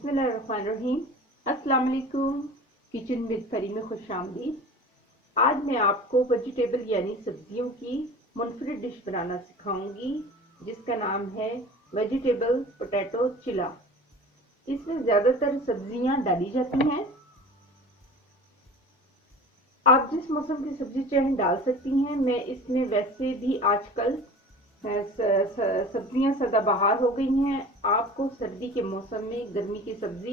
बिस्मिल्लाहिर्रहमानिर्रहीम। अस्सलाम वालेकुम। किचन विद परी में खुशामदीद। आज मैं आपको वेजिटेबल यानी सब्जियों की मुनफरिद डिश बनाना सिखाऊंगी जिसका नाम है वेजिटेबल पोटैटो चिला। इसमें ज़्यादातर सब्जियां डाली जाती हैं। आप जिस मौसम की सब्जी चाहें डाल सकती हैं। मैं इसमें वैसे भी आजकल सब्जियां सदाबहार हो गई हैं। आपको सर्दी के मौसम में गर्मी की सब्जी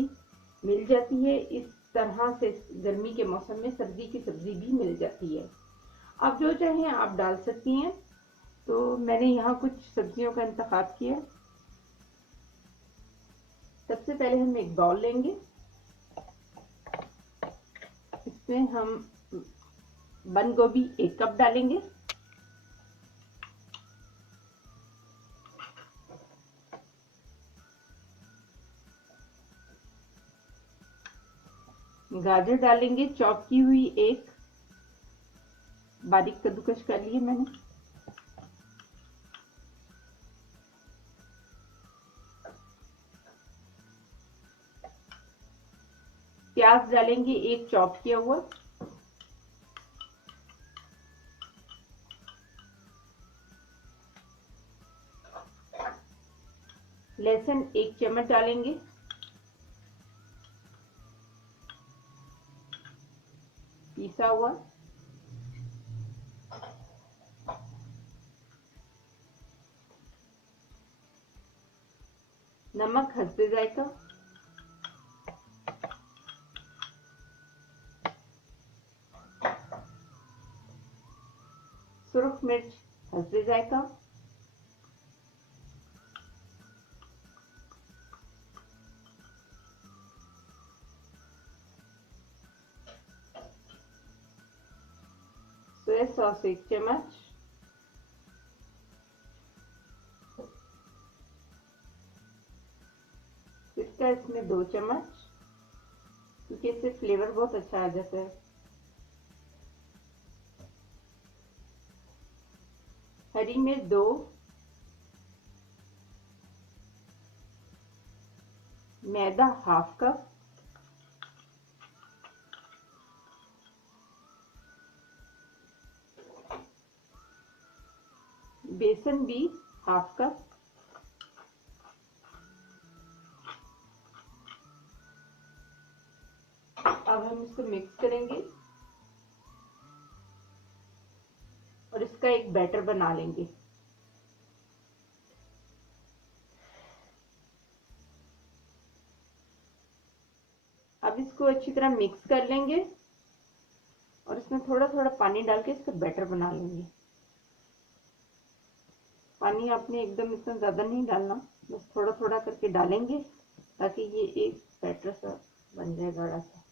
मिल जाती है, इस तरह से गर्मी के मौसम में सर्दी की सब्जी भी मिल जाती है। आप जो चाहें आप डाल सकती हैं। तो मैंने यहाँ कुछ सब्जियों का इंतखाब किया। सबसे पहले हम एक बाउल लेंगे। इसमें हम बंद गोभी 1 कप डालेंगे। गाजर डालेंगे, चॉप की हुई 1, बारीक कद्दूकस कर लिए मैंने। प्याज डालेंगे 1 चॉप किया हुआ। लहसुन 1 चम्मच डालेंगे। पिसा हुआ। नमक हस्बे जायका। सुरख मिर्च हस्बे जायका। सोया सॉस 1 चम्मच। सिरका इसमें 2 चम्मच, क्योंकि इससे फ्लेवर बहुत अच्छा आ जाता है। हरी मिर्च 2। मैदा 1/2 कप। बेसन भी 1/2 कप। अब हम इसको मिक्स करेंगे और इसका एक बैटर बना लेंगे। अब इसको अच्छी तरह मिक्स कर लेंगे और इसमें थोड़ा थोड़ा पानी डाल के इसका बैटर बना लेंगे। पानी आपने एकदम इतना ज़्यादा नहीं डालना, बस थोड़ा थोड़ा करके डालेंगे ताकि ये एक बैटर सा बन जाए गाढ़ा सा।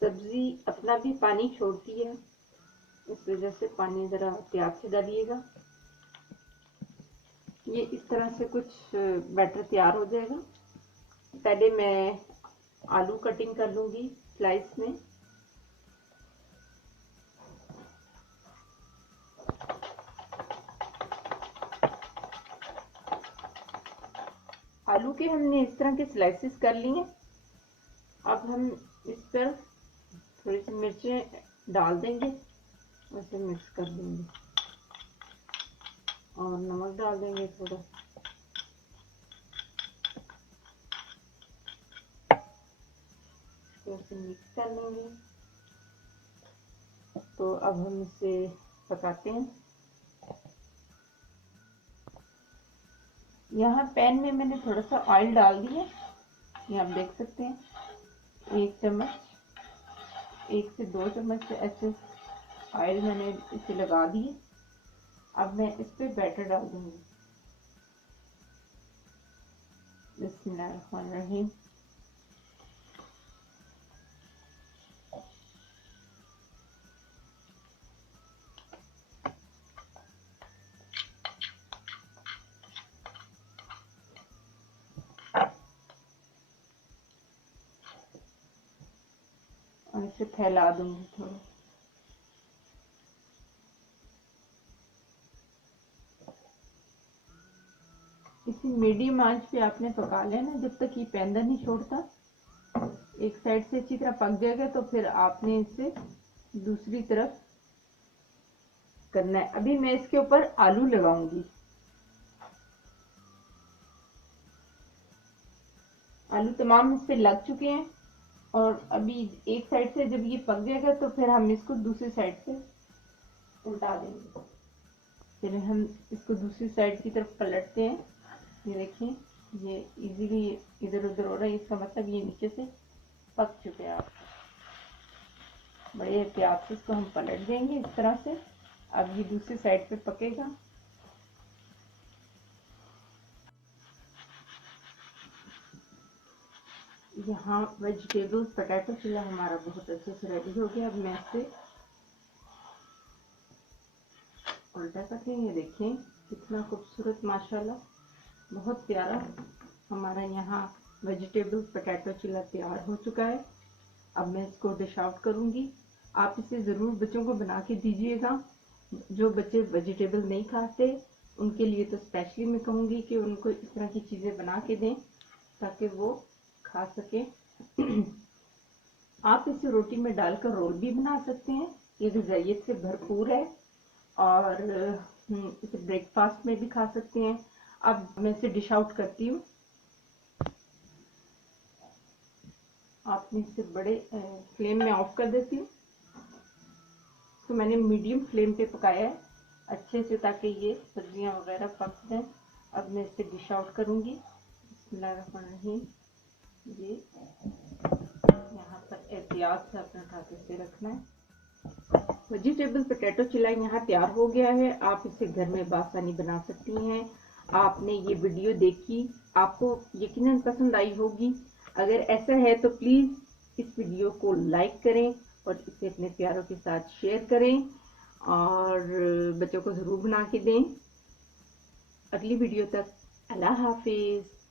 सब्जी अपना भी पानी छोड़ती है, इस वजह से पानी ज़रा एहतियात से डालिएगा। ये इस तरह से कुछ बैटर तैयार हो जाएगा। पहले मैं आलू कटिंग कर लूँगी स्लाइस में। आलू के हमने इस तरह के स्लाइसेस कर लिए। अब हम इस पर थोड़ी सी मिर्चें डाल देंगे, वैसे मिक्स कर देंगे और नमक डाल देंगे थोड़ा। ऐसे मिक्स कर लेंगे। तो अब हम इसे पकाते हैं। यहाँ पैन में मैंने थोड़ा सा ऑयल डाल दिया, ये आप देख सकते हैं। 1 चम्मच, 1 से 2 चम्मच ऐसे ऑयल मैंने इसे लगा दिए। अब मैं इस पे बैटर डाल दूंगी। बिस्मिल्लाहिर्रहमानिर्रहीम। और इसे फैला दूंगी थोड़ा। इसी मीडियम आंच पे आपने पका लेना जब तक ये पैंदा नहीं छोड़ता। एक साइड से अच्छी तरह पक जाएगा तो फिर आपने इसे दूसरी तरफ करना है। अभी मैं इसके ऊपर आलू लगाऊंगी। आलू तमाम इस पे लग चुके हैं और अभी एक साइड से जब ये पक जाएगा तो फिर हम इसको दूसरी साइड से उल्टा देंगे। फिर हम इसको दूसरी साइड की तरफ पलटते हैं। ये देखिए ये इजीली इधर उधर हो रहा है, इसका मतलब ये नीचे से पक चुके हैं। आप बड़े एहतियात से इसको हम पलट देंगे इस तरह से। अब ये दूसरी साइड पे पकेगा। यहाँ वेजिटेबल पोटैटो चिल्ला हमारा बहुत अच्छे से रेडी हो गया। अब मैं इसे उल्टा करके ये देखें कितना खूबसूरत माशाल्लाह, बहुत प्यारा हमारा यहाँ वेजिटेबल पोटैटो चिल्ला तैयार हो चुका है। अब मैं इसको डिश आउट करूँगी। आप इसे ज़रूर बच्चों को बना के दीजिएगा। जो बच्चे वेजिटेबल नहीं खाते उनके लिए तो स्पेशली मैं कहूँगी कि उनको इस तरह की चीज़ें बना के दें ताकि वो खा सकें। आप इसे रोटी में डालकर रोल भी बना सकते हैं। ये ग़िज़ाइयत से भरपूर है और इसे ब्रेकफास्ट में भी खा सकते हैं। अब मैं इसे डिश आउट करती हूँ। आपने इसे बड़े फ्लेम में ऑफ कर देती हूँ। तो मैंने मीडियम फ्लेम पे पकाया है अच्छे से ताकि ये सब्जियां वगैरह पक जाएं। अब मैं इसे डिश आउट करूँगी। बिस्मिल्लाहिर्रहमानिर्रहीम। ये यहाँ पर एहतियात से अपने उठा के इसे रखना है। वेजिटेबल पोटैटो चिल्ला यहाँ तैयार हो गया है। आप इसे घर में बासानी बना सकती हैं। आपने ये वीडियो देखी, आपको यकीनन पसंद आई होगी। अगर ऐसा है तो प्लीज़ इस वीडियो को लाइक करें और इसे अपने प्यारों के साथ शेयर करें और बच्चों को ज़रूर बना के दें। अगली वीडियो तक अल्लाह हाफिज़।